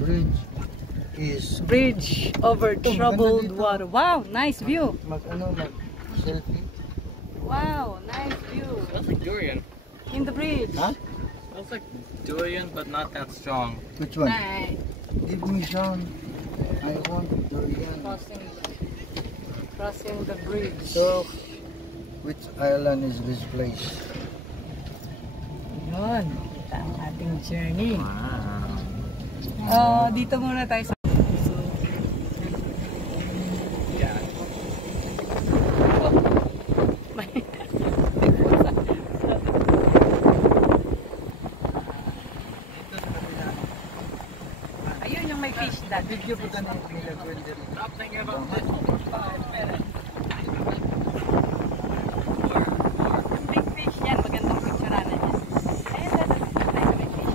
bridge is Bridge over troubled water. Wow, nice view. mag selfie. Wow, nice view. Smells like durian. In the bridge. Huh? Smells like durian, but not that strong. Which one? Nice. Give me some. I want durian. Crossing the bridge. So, which island is this place? Yun, ito ang ating journey. Wow. Dito muna tayo sa... Yeah. Ayun yung may fish that. Video po tayo nila Gwender. Stop thinking about this. Big fish yan, magandang picturean na yan. Ayun na, nice big fish.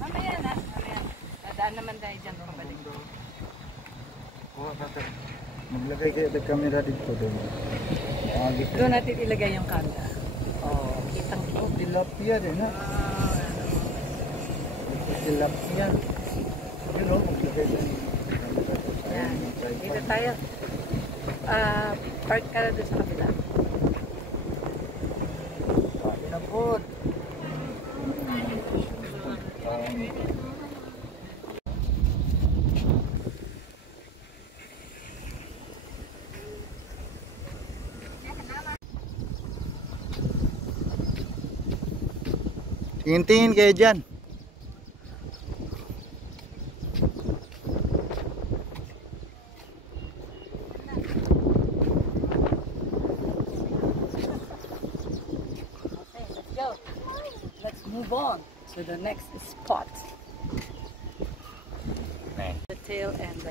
Mamaya na, mamaya. Nadaan naman tayo dyan pabalik. Maglagay kayo ng camera dito doon. Doon natin ilagay yung camera. Oh, kitang-kita. Oh, tilapia din ha. Tilapia. Yun o, maglagay doon. Yan, dito tayo. Park ka na doon sa kabila. Pwede na po. Tingin-tingin kayo dyan. Go. Let's move on to the next spot. The tail and the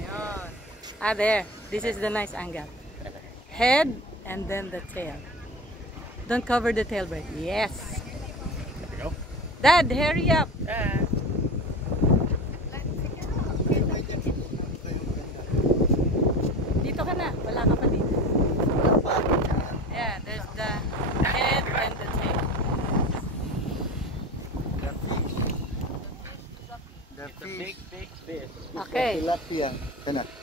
there. This is the nice angle. Head and then the tail. Don't cover the tail, Brett. Yes. There we go. Dad, hurry up. Dito ka na. Wala ka pa dito. Yeah, there's the head and the tail. The It's a fish. big fish. Okay. Tilapia. Kana.